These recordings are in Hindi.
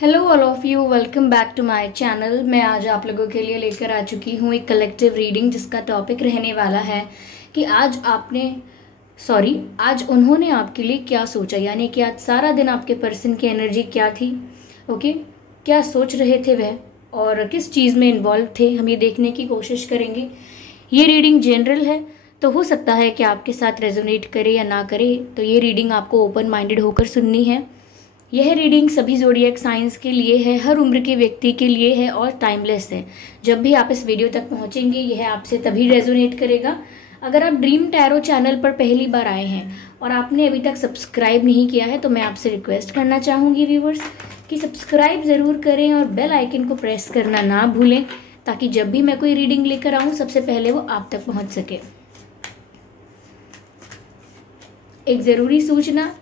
Hello all of you, welcome back to my channel. मैं आज आप लोगों के लिए लेकर आ चुकी हूँ एक कलेक्टिव रीडिंग जिसका टॉपिक रहने वाला है कि आज उन्होंने आपके लिए क्या सोचा, यानी कि आज सारा दिन आपके पर्सन की एनर्जी क्या थी। ओके, क्या सोच रहे थे वह और किस चीज़ में इन्वॉल्व थे, हम ये देखने की कोशिश करेंगे। ये रीडिंग जनरल है, तो हो सकता है कि आपके साथ रेजोनेट करे या ना करे, तो ये रीडिंग आपको ओपन माइंडेड होकर सुननी है। यह रीडिंग सभी ज़ोडिएक साइंस के लिए है, हर उम्र के व्यक्ति के लिए है और टाइमलेस है। जब भी आप इस वीडियो तक पहुंचेंगे यह आपसे तभी रेजोनेट करेगा। अगर आप ड्रीम टैरो चैनल पर पहली बार आए हैं और आपने अभी तक सब्सक्राइब नहीं किया है तो मैं आपसे रिक्वेस्ट करना चाहूँगी व्यूवर्स कि सब्सक्राइब ज़रूर करें और बेल आइकन को प्रेस करना ना भूलें, ताकि जब भी मैं कोई रीडिंग लेकर आऊँ सबसे पहले वो आप तक पहुँच सके। एक ज़रूरी सूचना,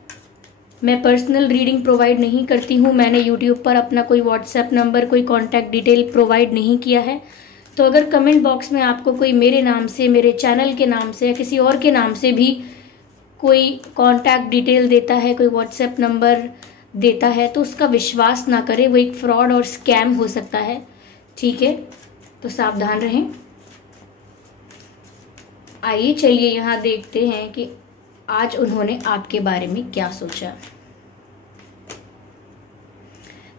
मैं पर्सनल रीडिंग प्रोवाइड नहीं करती हूँ। मैंने यूट्यूब पर अपना कोई व्हाट्सएप नंबर, कोई कॉन्टैक्ट डिटेल प्रोवाइड नहीं किया है। तो अगर कमेंट बॉक्स में आपको कोई मेरे नाम से, मेरे चैनल के नाम से या किसी और के नाम से भी कोई कॉन्टैक्ट डिटेल देता है, कोई व्हाट्सएप नंबर देता है, तो उसका विश्वास ना करें, वो एक फ्रॉड और स्कैम हो सकता है। ठीक है, तो सावधान रहें। आइए चलिए यहाँ देखते हैं कि आज उन्होंने आपके बारे में क्या सोचा।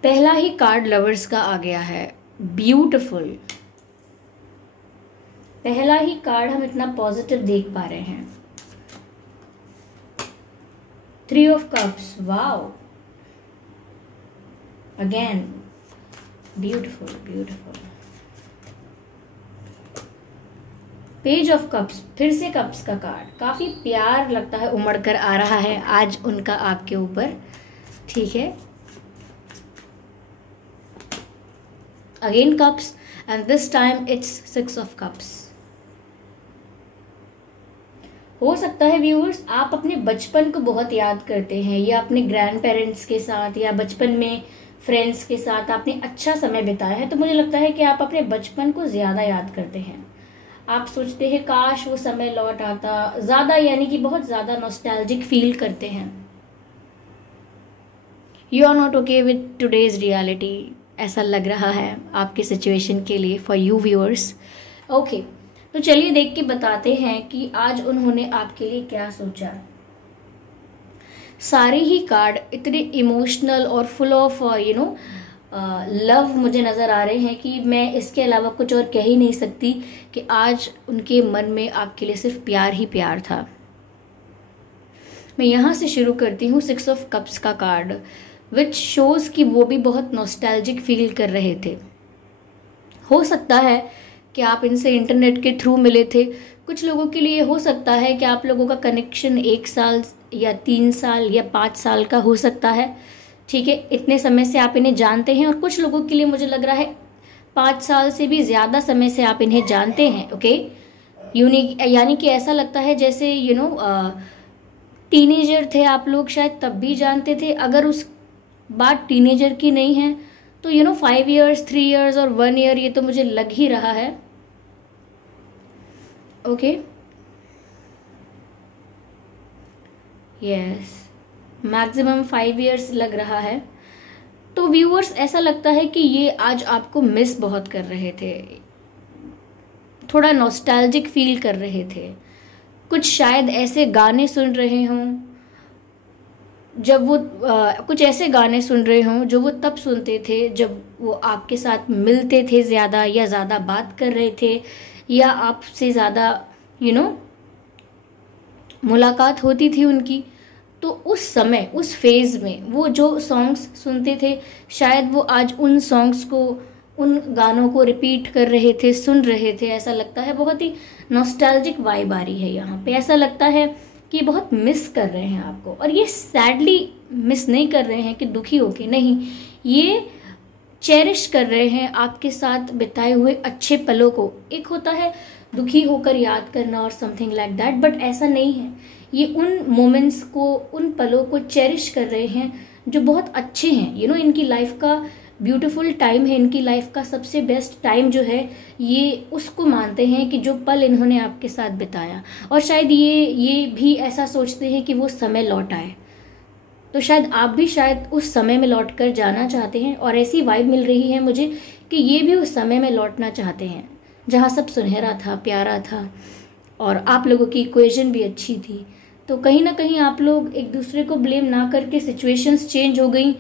पहला ही कार्ड लवर्स का आ गया है, ब्यूटीफुल। पहला ही कार्ड हम इतना पॉजिटिव देख पा रहे हैं। 3 of cups, wow, again beautiful beautiful. Page of cups, फिर से कप्स का कार्ड। काफी प्यार लगता है उमड़ कर आ रहा है आज उनका आपके ऊपर। ठीक है, again cups and this time it's 6 of cups. हो सकता है व्यूअर्स आप अपने बचपन को बहुत याद करते हैं, या अपने ग्रैंड पेरेंट्स के साथ या बचपन में फ्रेंड्स के साथ आपने अच्छा समय बिताया है। तो मुझे लगता है कि आप अपने बचपन को ज्यादा याद करते हैं। आप सोचते हैं काश वो समय लौट आता, ज्यादा यानी कि बहुत ज्यादा नॉस्टैल्जिक फील करते हैं। You are not okay with today's reality, ऐसा लग रहा है आपकी सिचुएशन के लिए, फॉर यू व्यूअर्स। ओके, तो चलिए देख के बताते हैं कि आज उन्होंने आपके लिए क्या सोचा। सारे ही कार्ड इतने इमोशनल और फुल ऑफ लव मुझे नज़र आ रहे हैं कि मैं इसके अलावा कुछ और कह ही नहीं सकती कि आज उनके मन में आपके लिए सिर्फ प्यार ही प्यार था। मैं यहाँ से शुरू करती हूँ 6 ऑफ कप्स का कार्ड, विच शोज़ कि वो भी बहुत नॉस्टैल्जिक फील कर रहे थे। हो सकता है कि आप इनसे इंटरनेट के थ्रू मिले थे। कुछ लोगों के लिए हो सकता है कि आप लोगों का कनेक्शन 1 साल या 3 साल या 5 साल का हो सकता है। ठीक है, इतने समय से आप इन्हें जानते हैं। और कुछ लोगों के लिए मुझे लग रहा है 5 साल से भी ज़्यादा समय से आप इन्हें जानते हैं। ओके, यानी कि ऐसा लगता है जैसे टीनेजर थे आप लोग, शायद तब भी जानते थे। अगर उस बात टीनेजर की नहीं है तो 5 ईयर्स, 3 ईयर्स और 1 ईयर, ये तो मुझे लग ही रहा है। ओके, यस, मैक्सिमम 5 ईयर्स लग रहा है। तो व्यूअर्स ऐसा लगता है कि ये आज आपको मिस बहुत कर रहे थे, थोड़ा नॉस्टैल्जिक फील कर रहे थे। कुछ शायद ऐसे गाने सुन रहे हों जब वो कुछ ऐसे गाने सुन रहे हों जो वो तब सुनते थे जब वो आपके साथ मिलते थे ज़्यादा, या ज़्यादा बात कर रहे थे, या आपसे ज़्यादा मुलाकात होती थी उनकी। तो उस समय, उस फेज में वो जो सॉन्ग्स सुनते थे, शायद वो आज उन सॉन्ग्स को, उन गानों को रिपीट कर रहे थे, सुन रहे थे। ऐसा लगता है बहुत ही नॉस्टैल्जिक वाइब आ रही है यहाँ पे। ऐसा लगता है कि बहुत मिस कर रहे हैं आपको, और ये सैडली मिस नहीं कर रहे हैं कि दुखी होके, नहीं, ये चेरिश कर रहे हैं आपके साथ बिताए हुए अच्छे पलों को। एक होता है दुखी होकर याद करना और समथिंग लाइक दैट, बट ऐसा नहीं है। ये उन मोमेंट्स को, उन पलों को चेरिश कर रहे हैं जो बहुत अच्छे हैं। इनकी लाइफ का ब्यूटीफुल टाइम है, इनकी लाइफ का सबसे बेस्ट टाइम जो है, ये उसको मानते हैं कि जो पल इन्होंने आपके साथ बिताया। और शायद ये भी ऐसा सोचते हैं कि वो समय लौट आए। तो शायद आप भी शायद उस समय में लौट कर जाना चाहते हैं, और ऐसी वाइब मिल रही है मुझे कि ये भी उस समय में लौटना चाहते हैं जहाँ सब सुनहरा था, प्यारा था, और आप लोगों की इक्वेशन भी अच्छी थी। तो कहीं ना कहीं आप लोग एक दूसरे को ब्लेम ना करके सिचुएशंस चेंज हो गई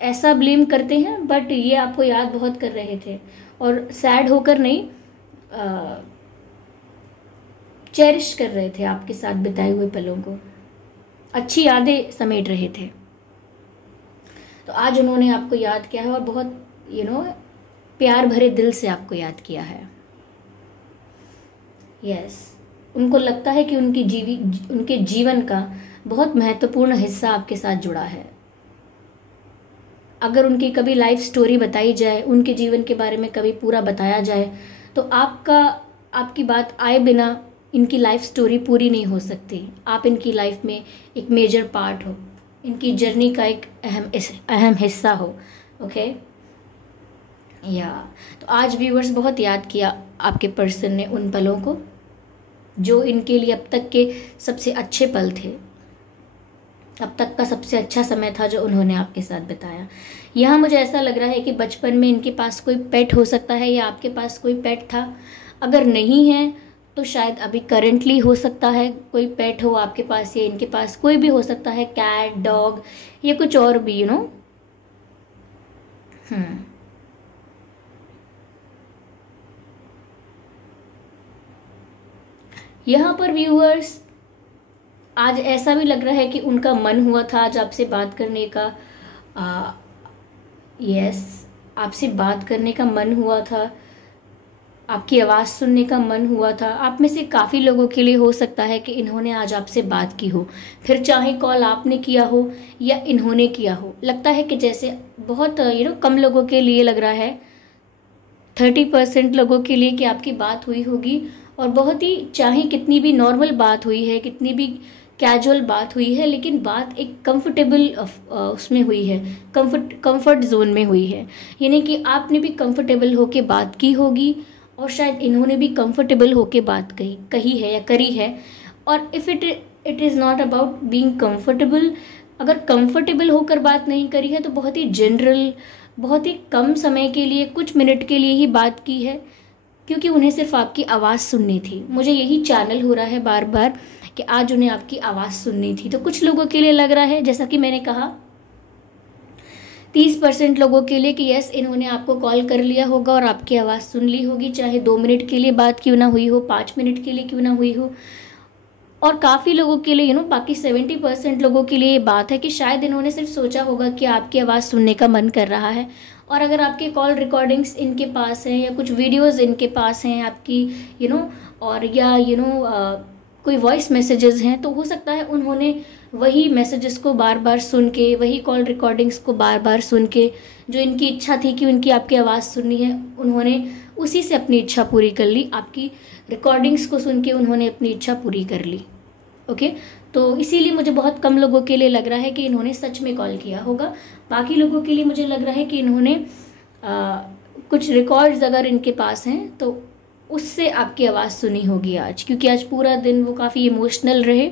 ऐसा ब्लेम करते हैं, बट ये आपको याद बहुत कर रहे थे, और सैड होकर नहीं, चेरिश कर रहे थे आपके साथ बिताए हुए पलों को, अच्छी यादें समेट रहे थे। तो आज उन्होंने आपको याद किया है, और बहुत प्यार भरे दिल से आपको याद किया है। यस, उनको लगता है कि उनके जीवन का बहुत महत्वपूर्ण हिस्सा आपके साथ जुड़ा है। अगर उनकी कभी लाइफ स्टोरी बताई जाए, उनके जीवन के बारे में कभी पूरा बताया जाए, तो आपकी बात आए बिना इनकी लाइफ स्टोरी पूरी नहीं हो सकती। आप इनकी लाइफ में एक मेजर पार्ट हो, इनकी जर्नी का एक अहम हिस्सा हो। ओके तो आज व्यूअर्स बहुत याद किया आपके पर्सन ने उन पलों को जो इनके लिए अब तक के सबसे अच्छे पल थे, अब तक का सबसे अच्छा समय था जो उन्होंने आपके साथ बिताया। यहाँ मुझे ऐसा लग रहा है कि बचपन में इनके पास कोई पेट हो सकता है, या आपके पास कोई पेट था। अगर नहीं है तो शायद अभी करेंटली हो सकता है कोई पेट हो आपके पास, या इनके पास कोई भी हो सकता है, कैट, डॉग या कुछ और भी यहाँ पर व्यूअर्स आज ऐसा भी लग रहा है कि उनका मन हुआ था आज आपसे बात करने का। यस, आपसे बात करने का मन हुआ था, आपकी आवाज़ सुनने का मन हुआ था। आप में से काफ़ी लोगों के लिए हो सकता है कि इन्होंने आज आपसे बात की हो, फिर चाहे कॉल आपने किया हो या इन्होंने किया हो। लगता है कि जैसे बहुत कम लोगों के लिए लग रहा है, 30% लोगों के लिए कि आपकी बात हुई होगी, और बहुत ही चाहे कितनी भी नॉर्मल बात हुई है, कितनी भी कैजुअल बात हुई है, लेकिन बात एक कंफर्टेबल उसमें हुई है, कंफर्ट जोन में हुई है। यानी कि आपने भी कंफर्टेबल होके बात की होगी, और शायद इन्होंने भी कंफर्टेबल होके बात कही है या करी है। और if it is not about being comfortable, अगर कंफर्टेबल होकर बात नहीं करी है तो बहुत ही जनरल, बहुत ही कम समय के लिए, कुछ मिनट के लिए ही बात की है, क्योंकि उन्हें सिर्फ आपकी आवाज़ सुननी थी। मुझे यही चैनल हो रहा है बार बार कि आज उन्हें आपकी आवाज़ सुननी थी। तो कुछ लोगों के लिए लग रहा है, जैसा कि मैंने कहा, 30% लोगों के लिए कि यस, इन्होंने आपको कॉल कर लिया होगा और आपकी आवाज़ सुन ली होगी, चाहे 2 मिनट के लिए बात क्यों ना हुई हो, 5 मिनट के लिए क्यों ना हुई हो। और काफ़ी लोगों के लिए बाकी 70% लोगों के लिए ये बात है कि शायद इन्होंने सिर्फ सोचा होगा कि आपकी आवाज़ सुनने का मन कर रहा है, और अगर आपके कॉल रिकॉर्डिंग्स इनके पास हैं या कुछ वीडियोस इनके पास हैं आपकी और या कोई वॉइस मैसेजेस हैं, तो हो सकता है उन्होंने वही मैसेजेस को बार बार सुन के, वही कॉल रिकॉर्डिंग्स को बार बार सुन के, जो इनकी इच्छा थी कि उनकी आपकी आवाज़ सुननी है, उन्होंने उसी से अपनी इच्छा पूरी कर ली। आपकी रिकॉर्डिंग्स को सुन के उन्होंने अपनी इच्छा पूरी कर ली। ओके, तो इसीलिए मुझे बहुत कम लोगों के लिए लग रहा है कि इन्होंने सच में कॉल किया होगा। बाकी लोगों के लिए मुझे लग रहा है कि इन्होंने कुछ रिकॉर्ड्स अगर इनके पास हैं तो उससे आपकी आवाज़ सुनी होगी आज, क्योंकि आज पूरा दिन वो काफ़ी इमोशनल रहे,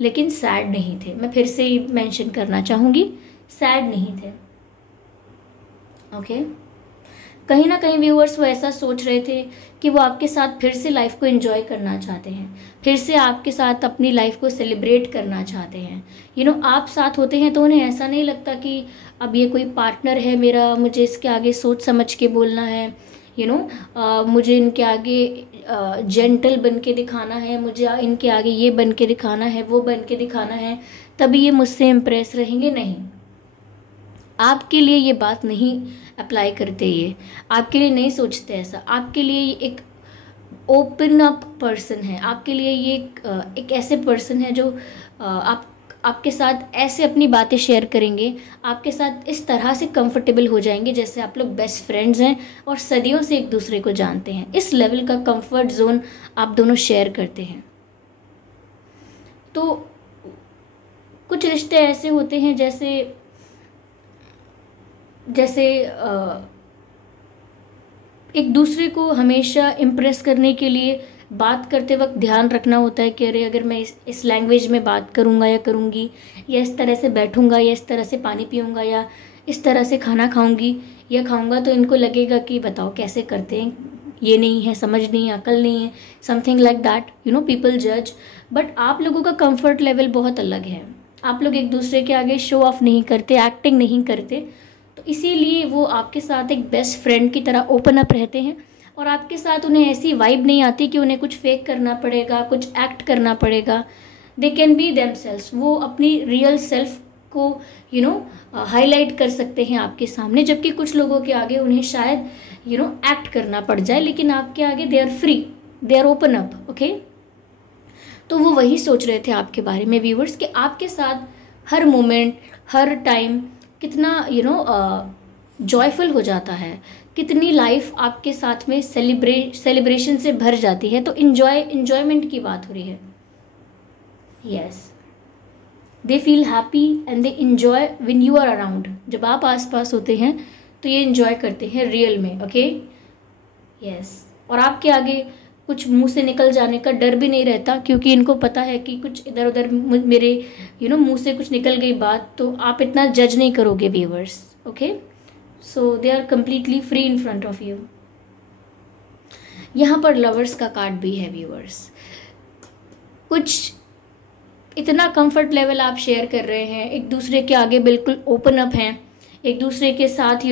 लेकिन सैड नहीं थे। मैं फिर से मेंशन करना चाहूँगी, सैड नहीं थे। ओके, कहीं ना कहीं व्यूअर्स वो ऐसा सोच रहे थे कि वो आपके साथ फिर से लाइफ को एंजॉय करना चाहते हैं, फिर से आपके साथ अपनी लाइफ को सेलिब्रेट करना चाहते हैं। आप साथ होते हैं तो उन्हें ऐसा नहीं लगता कि अब ये कोई पार्टनर है मेरा, मुझे इसके आगे सोच समझ के बोलना है, मुझे इनके आगे जेंटल बन के दिखाना है, मुझे इनके आगे ये बन के दिखाना है, वो बन के दिखाना है, तभी ये मुझसे इम्प्रेस रहेंगे। नहीं, आपके लिए ये बात नहीं अप्लाई करते, ये आपके लिए नहीं सोचते ऐसा। आपके लिए ये एक ओपन अप पर्सन है, आपके लिए ये एक ऐसे पर्सन है जो आपके साथ ऐसे अपनी बातें शेयर करेंगे, आपके साथ इस तरह से कंफर्टेबल हो जाएंगे जैसे आप लोग बेस्ट फ्रेंड्स हैं और सदियों से एक दूसरे को जानते हैं। इस लेवल का कंफर्ट जोन आप दोनों शेयर करते हैं। तो कुछ रिश्ते ऐसे होते हैं जैसे एक दूसरे को हमेशा इम्प्रेस करने के लिए बात करते वक्त ध्यान रखना होता है कि अरे अगर मैं इस लैंग्वेज में बात करूँगा या करूँगी, या इस तरह से बैठूँगा, या इस तरह से पानी पीऊँगा, या इस तरह से खाना खाऊँगी या खाऊँगा, तो इनको लगेगा कि बताओ कैसे करते हैं, ये नहीं है, समझ नहीं है, अकल नहीं है, समथिंग लाइक दैट, पीपल जज। बट आप लोगों का कंफर्ट लेवल बहुत अलग है। आप लोग एक दूसरे के आगे शो ऑफ नहीं करते, एक्टिंग नहीं करते, तो इसीलिए वो आपके साथ एक बेस्ट फ्रेंड की तरह ओपन अप रहते हैं। और आपके साथ उन्हें ऐसी वाइब नहीं आती कि उन्हें कुछ फेक करना पड़ेगा, कुछ एक्ट करना पड़ेगा। दे कैन बी देमसेल्व्स, वो अपनी रियल सेल्फ को हाईलाइट कर सकते हैं आपके सामने, जबकि कुछ लोगों के आगे उन्हें शायद एक्ट करना पड़ जाए, लेकिन आपके आगे they are free, they are open up. Okay, तो वो वही सोच रहे थे आपके बारे में व्यूअर्स, कि आपके साथ हर मोमेंट, हर टाइम कितना जॉयफुल हो जाता है, कितनी लाइफ आपके साथ में सेलिब्रेशन से भर जाती है। तो इंजॉयमेंट की बात हो रही है। Yes, they feel happy and they enjoy when you are around. जब आप आसपास होते हैं तो ये इंजॉय करते हैं रियल में। ओके, यस, और आपके आगे कुछ मुंह से निकल जाने का डर भी नहीं रहता, क्योंकि इनको पता है कि कुछ इधर उधर मेरे मुंह से कुछ निकल गई बात, तो आप इतना जज नहीं करोगे viewers. Okay, so they are completely free in front of you. यहाँ पर लवर्स का कार्ड भी है व्यूअर्स। कुछ इतना कंफर्ट लेवल आप शेयर कर रहे हैं, एक दूसरे के आगे बिल्कुल ओपन अप हैं, एक दूसरे के साथ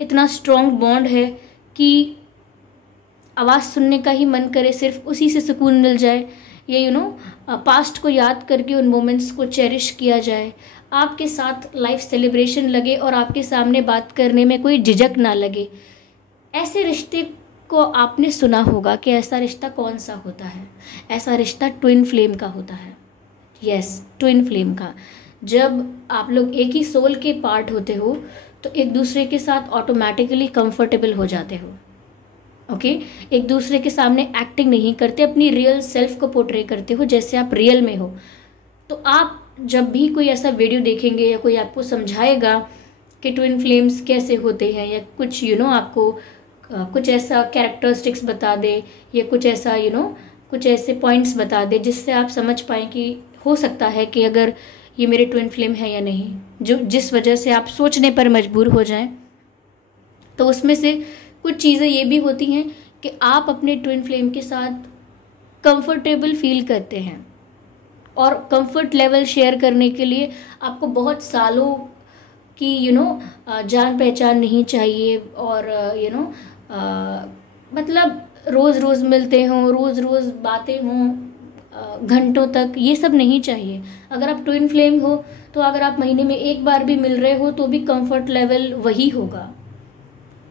इतना स्ट्रॉन्ग बॉन्ड है कि आवाज़ सुनने का ही मन करे, सिर्फ उसी से सुकून मिल जाए, ये पास्ट को याद करके उन मोमेंट्स को चेरिश किया जाए, आपके साथ लाइफ सेलिब्रेशन लगे और आपके सामने बात करने में कोई झिझक ना लगे। ऐसे रिश्ते को आपने सुना होगा कि ऐसा रिश्ता कौन सा होता है? ऐसा रिश्ता ट्विन फ्लेम का होता है। यस, ट्विन फ्लेम का। जब आप लोग एक ही सोल के पार्ट होते हो तो एक दूसरे के साथ ऑटोमेटिकली कंफर्टेबल हो जाते हो। ओके, एक दूसरे के सामने एक्टिंग नहीं करते, अपनी रियल सेल्फ को पोर्ट्रे करते हो जैसे आप रियल में हो। तो आप जब भी कोई ऐसा वीडियो देखेंगे या कोई आपको समझाएगा कि ट्विन फ्लेम्स कैसे होते हैं, या कुछ आपको कुछ ऐसा कैरेक्टरिस्टिक्स बता दे, या कुछ ऐसा कुछ ऐसे पॉइंट्स बता दे जिससे आप समझ पाएँ कि हो सकता है कि अगर ये मेरे ट्विन फ्लेम है या नहीं, जो जिस वजह से आप सोचने पर मजबूर हो जाएं। तो उसमें से कुछ चीज़ें ये भी होती हैं कि आप अपने ट्विन फ्लेम के साथ कंफर्टेबल फील करते हैं, और कंफर्ट लेवल शेयर करने के लिए आपको बहुत सालों की जान पहचान नहीं चाहिए, और मतलब रोज़ रोज़ मिलते हों, रोज़ रोज़ बातें हों, घंटों तक, ये सब नहीं चाहिए। अगर आप ट्विन फ्लेम हो तो अगर आप महीने में एक बार भी मिल रहे हो तो भी कंफर्ट लेवल वही होगा,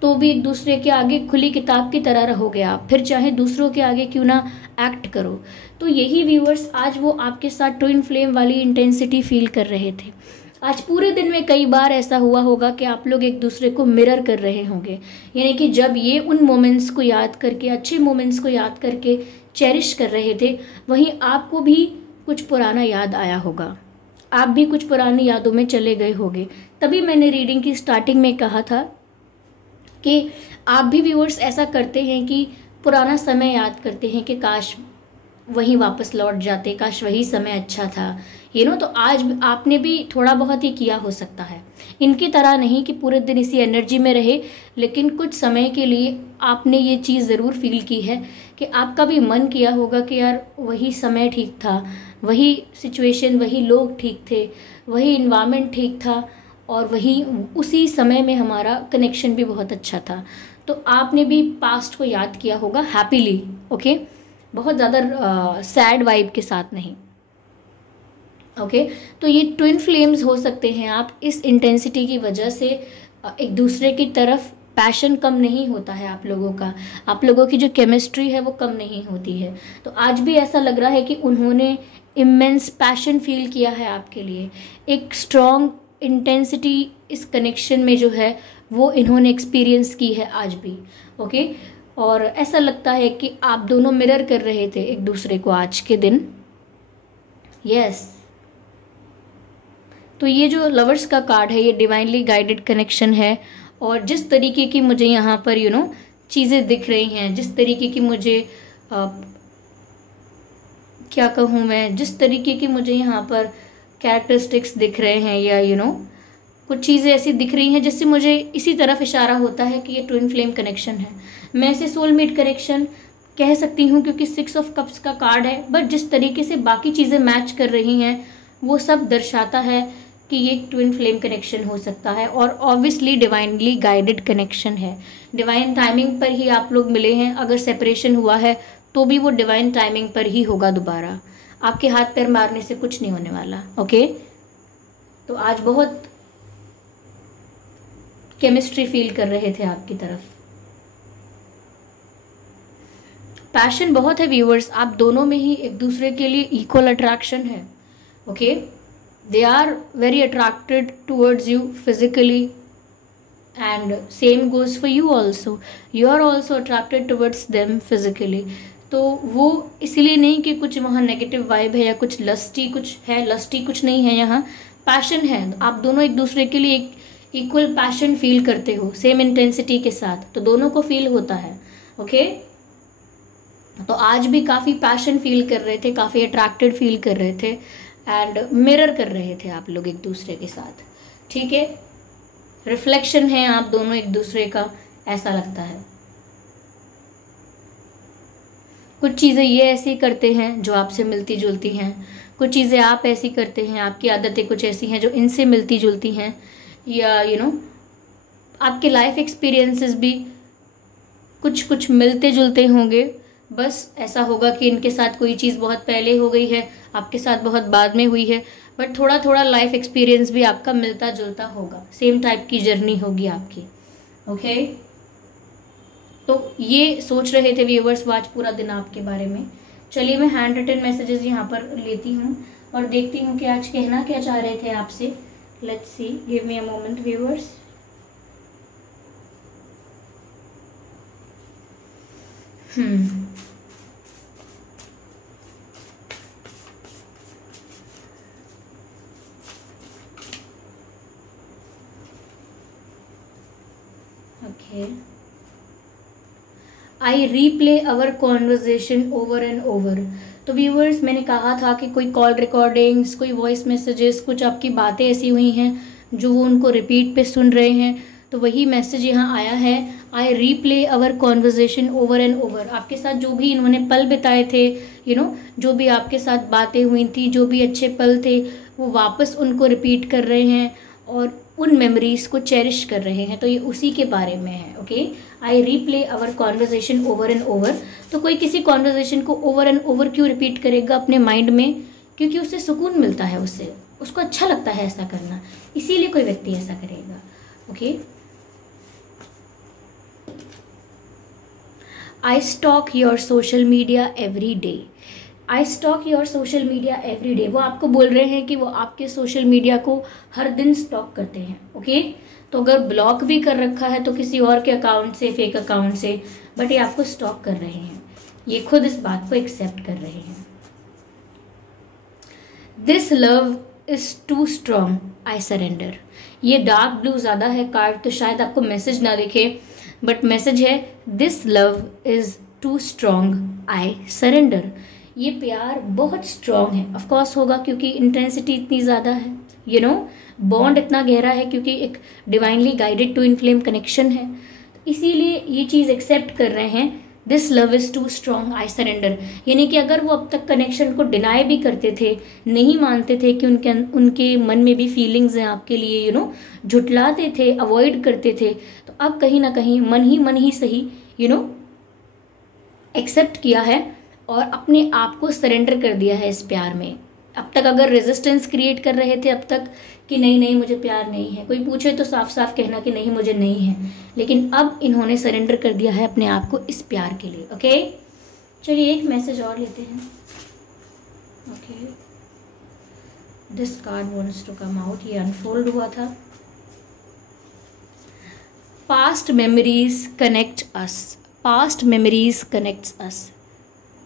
तो भी एक दूसरे के आगे खुली किताब की तरह रहोगे आप, फिर चाहे दूसरों के आगे क्यों ना एक्ट करो। तो यही व्यूअर्स आज वो आपके साथ ट्विन फ्लेम वाली इंटेंसिटी फील कर रहे थे। आज पूरे दिन में कई बार ऐसा हुआ होगा कि आप लोग एक दूसरे को मिरर कर रहे होंगे, यानी कि जब ये उन मोमेंट्स को याद करके, अच्छे मोमेंट्स को याद करके चेरिश कर रहे थे, वहीं आपको भी कुछ पुराना याद आया होगा, आप भी कुछ पुरानी यादों में चले गए होंगे। तभी मैंने रीडिंग की स्टार्टिंग में कहा था कि आप भी व्यूअर्स ऐसा करते हैं कि पुराना समय याद करते हैं कि काश वहीं वापस लौट जाते, काश वही समय अच्छा था, तो आज आपने भी थोड़ा बहुत ही किया हो सकता है। इनकी तरह नहीं कि पूरे दिन इसी एनर्जी में रहे, लेकिन कुछ समय के लिए आपने ये चीज़ ज़रूर फील की है कि आपका भी मन किया होगा कि यार वही समय ठीक था, वही सिचुएशन, वही लोग ठीक थे, वही इन्वायरमेंट ठीक था, और वही उसी समय में हमारा कनेक्शन भी बहुत अच्छा था। तो आपने भी पास्ट को याद किया होगा हैप्पीली। ओके, बहुत ज़्यादा सैड वाइब के साथ नहीं। ओके, तो ये ट्विन फ्लेम्स हो सकते हैं आप। इस इंटेंसिटी की वजह से एक दूसरे की तरफ पैशन कम नहीं होता है आप लोगों का, आप लोगों की जो केमिस्ट्री है वो कम नहीं होती है। तो आज भी ऐसा लग रहा है कि उन्होंने इमेंस पैशन फील किया है आपके लिए, एक स्ट्रॉन्ग इंटेंसिटी इस कनेक्शन में जो है वो इन्होंने एक्सपीरियंस की है आज भी। ओके, और ऐसा लगता है कि आप दोनों मिरर कर रहे थे एक दूसरे को आज के दिन। यस, तो ये जो लवर्स का कार्ड है ये डिवाइनली गाइडेड कनेक्शन है, और जिस तरीके की मुझे यहाँ पर चीज़ें दिख रही हैं, जिस तरीके की मुझे क्या कहूँ मैं, जिस तरीके की मुझे यहाँ पर कैरेक्टरिस्टिक्स दिख रहे हैं, या कुछ चीज़ें ऐसी दिख रही हैं जिससे मुझे इसी तरफ इशारा होता है कि ये ट्विन फ्लेम कनेक्शन है। मैं इसे सोलमेट कनेक्शन कह सकती हूँ क्योंकि 6 ऑफ कप्स का कार्ड है, बट जिस तरीके से बाकी चीज़ें मैच कर रही हैं वो सब दर्शाता है कि ये ट्विन फ्लेम कनेक्शन हो सकता है, और ऑब्वियसली डिवाइनली गाइडेड कनेक्शन है। डिवाइन टाइमिंग पर ही आप लोग मिले हैं। अगर सेपरेशन हुआ है तो भी वो डिवाइन टाइमिंग पर ही होगा दोबारा। आपके हाथ पैर मारने से कुछ नहीं होने वाला। ओके, तो आज बहुत केमिस्ट्री फील कर रहे थे आपकी तरफ। पैशन बहुत है व्यूअर्स, आप दोनों में ही एक दूसरे के लिए इक्वल अट्रैक्शन है। Okay, they are very attracted towards you physically and same goes for you also, you are also attracted towards them physically. तो वो इसलिए नहीं कि कुछ वहाँ नेगेटिव वाइब है या कुछ लस्टी कुछ है, लस्टी कुछ नहीं है, यहाँ पैशन है। आप दोनों एक दूसरे के लिए एक इक्वल पैशन फील करते हो सेम इंटेंसिटी के साथ, तो दोनों को फील होता है। ओके, तो आज भी काफ़ी पैशन फील कर रहे थे, काफ़ी अट्रैक्टेड फील कर रहे थे एंड मिरर कर रहे थे आप लोग एक दूसरे के साथ। ठीक है, रिफ्लेक्शन है आप दोनों एक दूसरे का, ऐसा लगता है। कुछ चीज़ें ये ऐसी करते हैं जो आपसे मिलती जुलती हैं, कुछ चीज़ें आप ऐसी करते हैं, आपकी आदतें कुछ ऐसी हैं जो इनसे मिलती जुलती हैं, या आपके लाइफ एक्सपीरियंसेस भी कुछ कुछ मिलते जुलते होंगे। बस ऐसा होगा कि इनके साथ कोई चीज़ बहुत पहले हो गई है, आपके साथ बहुत बाद में हुई है, बट थोड़ा थोड़ा लाइफ एक्सपीरियंस भी आपका मिलता जुलता होगा, सेम टाइप की जर्नी होगी आपकी। ओके, तो ये सोच रहे थे व्यूअर्स आज पूरा दिन आपके बारे में। चलिए मैं हैंड रिटन मैसेजेस यहाँ पर लेती हूँ और देखती हूँ कि आज कहना क्या चाह रहे थे आपसे। Let's see, give me a moment viewers. Okay, I replay our conversation over and over. तो व्यूअर्स, मैंने कहा था कि कोई कॉल रिकॉर्डिंग्स, कोई वॉइस मैसेजेस, कुछ आपकी बातें ऐसी हुई हैं जो वो उनको रिपीट पे सुन रहे हैं, तो वही मैसेज यहाँ आया है। I replay our conversation over and over. आपके साथ जो भी इन्होंने पल बिताए थे, जो भी आपके साथ बातें हुई थी, जो भी अच्छे पल थे, वो वापस उनको रिपीट कर रहे हैं और उन मेमोरीज को चेरिश कर रहे हैं। तो ये उसी के बारे में है। Okay, I replay our conversation over and over. तो कोई किसी कॉन्वर्जेशन को ओवर एंड ओवर क्यों रिपीट करेगा अपने माइंड में? क्योंकि उससे सुकून मिलता है, उसको अच्छा लगता है ऐसा करना, इसीलिए कोई व्यक्ति ऐसा करेगा। Okay, I stock your social media every day. I stock your social media every day. वो आपको बोल रहे हैं कि वो आपके सोशल मीडिया को हर दिन स्टॉक करते हैं। ओके, तो अगर ब्लॉक भी कर रखा है तो किसी और के अकाउंट से, फेक अकाउंट से, बट ये आपको स्टॉक कर रहे हैं, ये खुद इस बात को एक्सेप्ट कर रहे हैं। This love is too strong, I surrender. ये डार्क ब्लू ज़्यादा है कार्ड, तो शायद आपको मैसेज ना दिखे, बट मैसेज है this love is too strong, I surrender. ये प्यार बहुत स्ट्रॉन्ग है, ऑफ कोर्स होगा क्योंकि इंटेंसिटी इतनी ज़्यादा है, बॉन्ड इतना गहरा है क्योंकि एक divinely guided twin flame connection है, इसीलिए ये चीज़ एक्सेप्ट कर रहे हैं। This love is too strong, I surrender. यानी कि अगर वो अब तक कनेक्शन को डिनाई भी करते थे, नहीं मानते थे कि उनके मन में भी फीलिंग्स हैं आपके लिए, झुटलाते थे, अवॉइड करते थे, तो अब कहीं ना कहीं मन ही सही एक्सेप्ट किया है और अपने आप को सरेंडर कर दिया है इस प्यार में। अब तक अगर रेजिस्टेंस क्रिएट कर रहे थे अब तक कि नहीं मुझे प्यार नहीं है, कोई पूछे तो साफ साफ कहना कि नहीं मुझे नहीं है, लेकिन अब इन्होंने सरेंडर कर दिया है अपने आप को इस प्यार के लिए। ओके, चलिए एक मैसेज और लेते हैं। Okay, this card wants to come out, ये अनफोल्ड हुआ था। Past memories connect us, past memories connects us.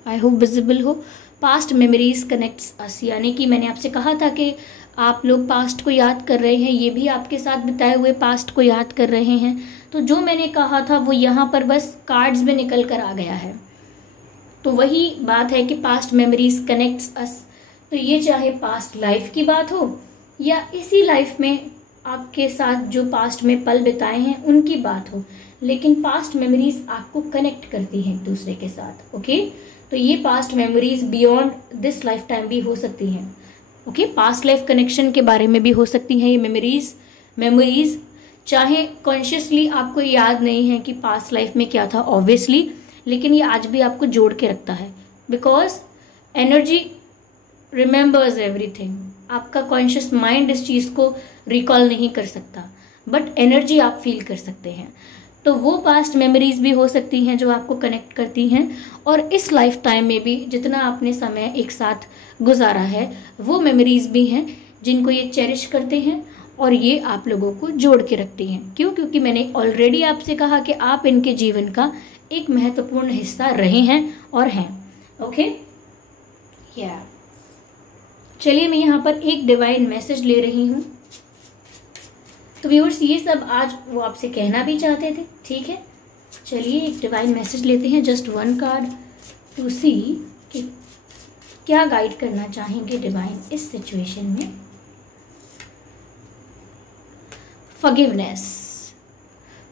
I hope visible हो। पास्ट मेमोरीज कनेक्ट्स अस, यानी कि मैंने आपसे कहा था कि आप लोग पास्ट को याद कर रहे हैं, ये भी आपके साथ बिताए हुए पास्ट को याद कर रहे हैं। तो जो मैंने कहा था वो यहाँ पर बस कार्ड्स में निकल कर आ गया है। तो वही बात है कि पास्ट मेमोरीज कनेक्ट्स अस। तो ये चाहे पास्ट लाइफ की बात हो या इसी लाइफ में आपके साथ जो पास्ट में पल बिताए हैं उनकी बात हो, लेकिन पास्ट मेमोरीज आपको कनेक्ट करती हैं एक दूसरे के साथ। ओके, तो ये past memories beyond this life time भी हो सकती हैं। ओके, पास्ट लाइफ कनेक्शन के बारे में भी हो सकती हैं ये मेमोरीज चाहे कॉन्शियसली आपको याद नहीं है कि पास्ट लाइफ में क्या था ऑब्वियसली, लेकिन ये आज भी आपको जोड़ के रखता है, बिकॉज एनर्जी रिमेंबर्स एवरीथिंग। आपका कॉन्शियस माइंड इस चीज़ को रिकॉल नहीं कर सकता, बट एनर्जी आप फील कर सकते हैं। तो वो पास्ट मेमोरीज भी हो सकती हैं जो आपको कनेक्ट करती हैं, और इस लाइफ टाइम में भी जितना आपने समय एक साथ गुजारा है वो मेमोरीज भी हैं जिनको ये चेरिश करते हैं और ये आप लोगों को जोड़ के रखती हैं। क्यों? क्योंकि मैंने ऑलरेडी आपसे कहा कि आप इनके जीवन का एक महत्वपूर्ण हिस्सा रहे हैं और हैं। ओके, या चलिए मैं यहाँ पर एक डिवाइन मैसेज ले रही हूँ। तो व्यूअर्स, ये सब आज वो आपसे कहना भी चाहते थे, ठीक है। चलिए एक डिवाइन मैसेज लेते हैं, जस्ट वन कार्ड टू सी कि क्या गाइड करना चाहेंगे डिवाइन इस सिचुएशन में।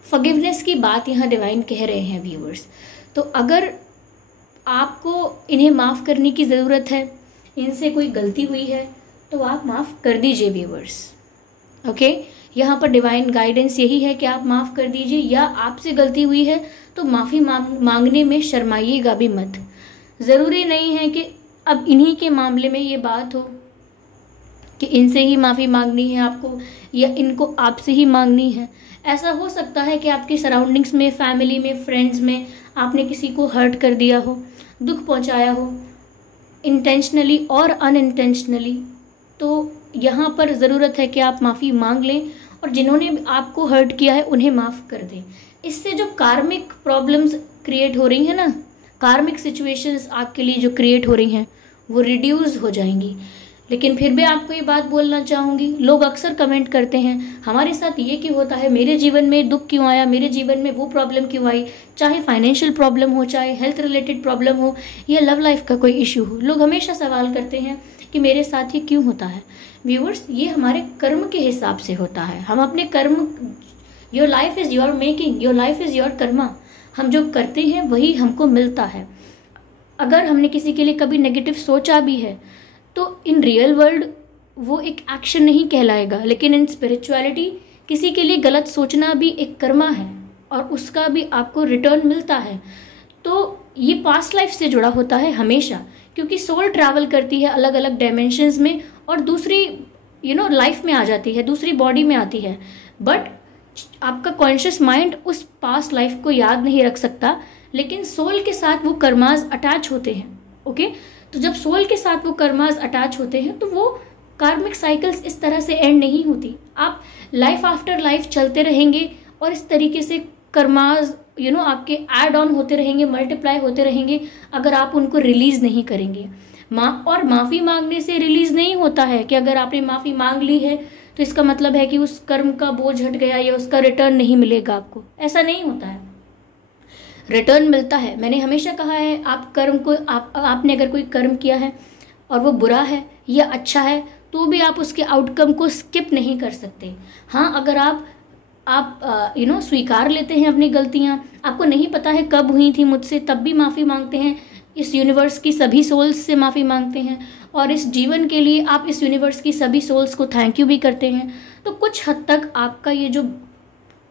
फॉरगिवनेस की बात यहाँ डिवाइन कह रहे हैं व्यूअर्स। तो अगर आपको इन्हें माफ़ करने की ज़रूरत है, इनसे कोई गलती हुई है, तो आप माफ़ कर दीजिए व्यूअर्स। ओके, यहाँ पर डिवाइन गाइडेंस यही है कि आप माफ़ कर दीजिए, या आपसे गलती हुई है तो माफ़ी मांगने में शर्माइएगा भी मत। ज़रूरी नहीं है कि अब इन्हीं के मामले में ये बात हो कि इनसे ही माफ़ी मांगनी है आपको या इनको आपसे ही मांगनी है। ऐसा हो सकता है कि आपकी सराउंडिंग्स में, फैमिली में, फ्रेंड्स में आपने किसी को हर्ट कर दिया हो, दुख पहुंचाया हो, इंटेंशनली और अनइंटेंशनली। तो यहाँ पर ज़रूरत है कि आप माफ़ी मांग लें और जिन्होंने आपको हर्ट किया है उन्हें माफ़ कर दें। इससे जो कार्मिक प्रॉब्लम्स क्रिएट हो रही हैं ना, कार्मिक सिचुएशंस आपके लिए जो क्रिएट हो रही हैं वो रिड्यूस हो जाएंगी। लेकिन फिर भी आपको ये बात बोलना चाहूँगी, लोग अक्सर कमेंट करते हैं हमारे साथ ये क्यों होता है, मेरे जीवन में दुख क्यों आया, मेरे जीवन में वो प्रॉब्लम क्यों आई, चाहे फाइनेंशियल प्रॉब्लम हो, चाहे हेल्थ रिलेटेड प्रॉब्लम हो या लव लाइफ का कोई इशू हो। लोग हमेशा सवाल करते हैं कि मेरे साथ ये क्यों होता है। व्यूअर्स, ये हमारे कर्म के हिसाब से होता है। हम अपने कर्म, your life is your making, your life is your Karma. हम जो करते हैं वही हमको मिलता है। अगर हमने किसी के लिए कभी नेगेटिव सोचा भी है तो इन रियल वर्ल्ड वो एक एक्शन नहीं कहलाएगा, लेकिन इन स्पिरिचुअलिटी किसी के लिए गलत सोचना भी एक कर्मा है और उसका भी आपको रिटर्न मिलता है। तो ये पास्ट लाइफ से जुड़ा होता है हमेशा, क्योंकि सोल ट्रैवल करती है अलग अलग डायमेंशंस में और दूसरी लाइफ में आ जाती है, दूसरी बॉडी में आती है। बट आपका कॉन्शियस माइंड उस पास्ट लाइफ को याद नहीं रख सकता, लेकिन सोल के साथ वो कर्मास अटैच होते हैं। ओके, तो जब सोल के साथ वो कर्मास अटैच होते हैं तो वो कार्मिक साइकिल्स इस तरह से एंड नहीं होती। आप लाइफ आफ्टर लाइफ चलते रहेंगे और इस तरीके से कर्मास आपके ऐड ऑन होते रहेंगे, मल्टीप्लाई होते रहेंगे, अगर आप उनको रिलीज नहीं करेंगे। और माफ़ी मांगने से रिलीज नहीं होता है कि अगर आपने माफ़ी मांग ली है तो इसका मतलब है कि उस कर्म का बोझ हट गया या उसका रिटर्न नहीं मिलेगा आपको। ऐसा नहीं होता है, रिटर्न मिलता है। मैंने हमेशा कहा है, आप कर्म को आपने अगर कोई कर्म किया है और वो बुरा है या अच्छा है तो भी आप उसके आउटकम को स्किप नहीं कर सकते। हाँ, अगर आप स्वीकार लेते हैं अपनी गलतियाँ, आपको नहीं पता है कब हुई थी मुझसे, तब भी माफ़ी मांगते हैं, इस यूनिवर्स की सभी सोल्स से माफ़ी मांगते हैं और इस जीवन के लिए आप इस यूनिवर्स की सभी सोल्स को थैंक यू भी करते हैं, तो कुछ हद तक आपका ये जो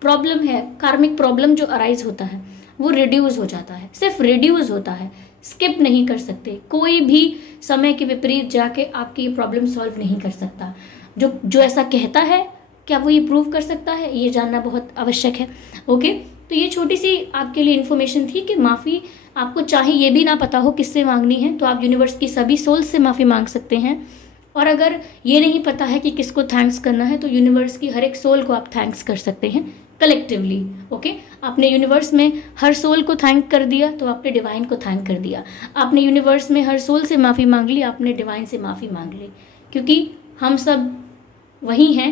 प्रॉब्लम है, कार्मिक प्रॉब्लम जो अराइज होता है वो रिड्यूस हो जाता है। सिर्फ रिड्यूस होता है, स्किप नहीं कर सकते। कोई भी समय के विपरीत जाके आपकी ये प्रॉब्लम सॉल्व नहीं कर सकता। जो ऐसा कहता है, क्या वो ये प्रूव कर सकता है, ये जानना बहुत आवश्यक है। ओके, तो ये छोटी सी आपके लिए इन्फॉर्मेशन थी कि माफ़ी आपको चाहे ये भी ना पता हो किससे मांगनी है तो आप यूनिवर्स की सभी सोल्स से माफ़ी मांग सकते हैं। और अगर ये नहीं पता है कि किसको थैंक्स करना है तो यूनिवर्स की हर एक सोल को आप थैंक्स कर सकते हैं कलेक्टिवली। ओके, आपने यूनिवर्स में हर सोल को थैंक कर दिया तो आपने डिवाइन को थैंक कर दिया। आपने यूनिवर्स में हर सोल से माफ़ी मांग ली, आपने डिवाइन से माफ़ी मांग ली, क्योंकि हम सब वही हैं,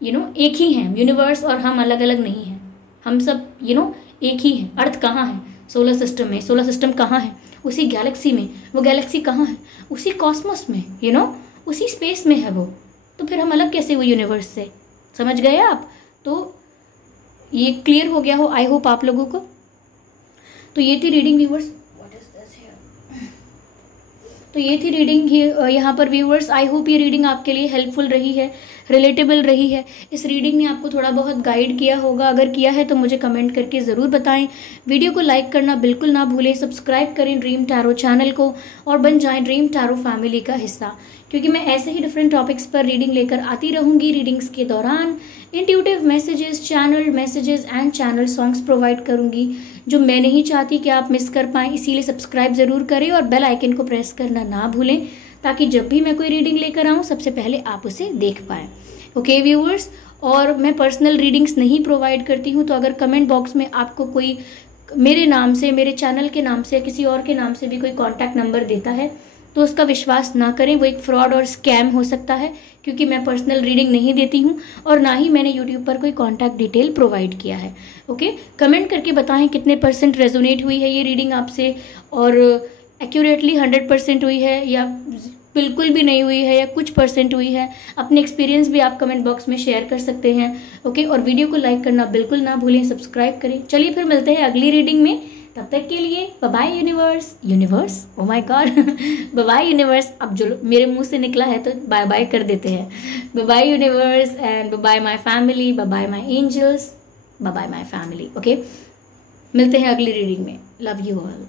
एक ही हैं। यूनिवर्स और हम अलग अलग नहीं हैं, हम सब एक ही हैं। अर्थ कहाँ है? सोलर सिस्टम में। सोलर सिस्टम कहाँ है? उसी गैलेक्सी में। वो गैलेक्सी कहाँ है? उसी कॉस्मोस में, उसी स्पेस में है वो। तो फिर हम अलग कैसे हुए यूनिवर्स से? समझ गए आप? तो ये क्लियर हो गया हो, आई होप आप लोगों को। तो ये थी रीडिंग व्यूवर्स। तो ये थी रीडिंग यहाँ पर व्यूवर्स। आई होप ये रीडिंग आपके लिए हेल्पफुल रही है, रिलेटेबल रही है। इस रीडिंग ने आपको थोड़ा बहुत गाइड किया होगा। अगर किया है तो मुझे कमेंट करके ज़रूर बताएं। वीडियो को लाइक करना बिल्कुल ना भूलें। सब्सक्राइब करें ड्रीम टैरो चैनल को और बन जाएं ड्रीम टैरो फैमिली का हिस्सा, क्योंकि मैं ऐसे ही डिफरेंट टॉपिक्स पर रीडिंग लेकर आती रहूंगी। रीडिंग्स के दौरान intuitive messages, channel messages and channel songs provide करूंगी, जो मैं नहीं चाहती कि आप मिस कर पाएं। इसीलिए सब्सक्राइब ज़रूर करें और बेल आइकन को प्रेस करना ना भूलें, ताकि जब भी मैं कोई रीडिंग लेकर आऊँ सबसे पहले आप उसे देख पाएँ। ओके व्यूअर्स, और मैं पर्सनल रीडिंग्स नहीं प्रोवाइड करती हूँ, तो अगर कमेंट बॉक्स में आपको कोई मेरे नाम से, मेरे चैनल के नाम से, किसी और के नाम से भी कोई कॉन्टैक्ट नंबर देता है तो उसका विश्वास ना करें। वो एक फ्रॉड और स्कैम हो सकता है, क्योंकि मैं पर्सनल रीडिंग नहीं देती हूँ और ना ही मैंने यूट्यूब पर कोई कॉन्टैक्ट डिटेल प्रोवाइड किया है। ओके, कमेंट करके बताएं कितने % रेजोनेट हुई है ये रीडिंग आपसे, और एक्यूरेटली 100% हुई है या बिल्कुल भी नहीं हुई है या कुछ % हुई है। अपने एक्सपीरियंस भी आप कमेंट बॉक्स में शेयर कर सकते हैं। ओके, और वीडियो को लाइक करना बिल्कुल ना भूलें, सब्सक्राइब करें। चलिए फिर मिलते हैं अगली रीडिंग में। तब तक के लिए bye bye universe. Oh my God, bye bye universe. अब जो मेरे मुंह से निकला है तो बाय बाय कर देते हैं। Bye bye universe and bye bye my family, bye bye my angels, bye bye my family. Okay, मिलते हैं अगली रीडिंग में। Love you all.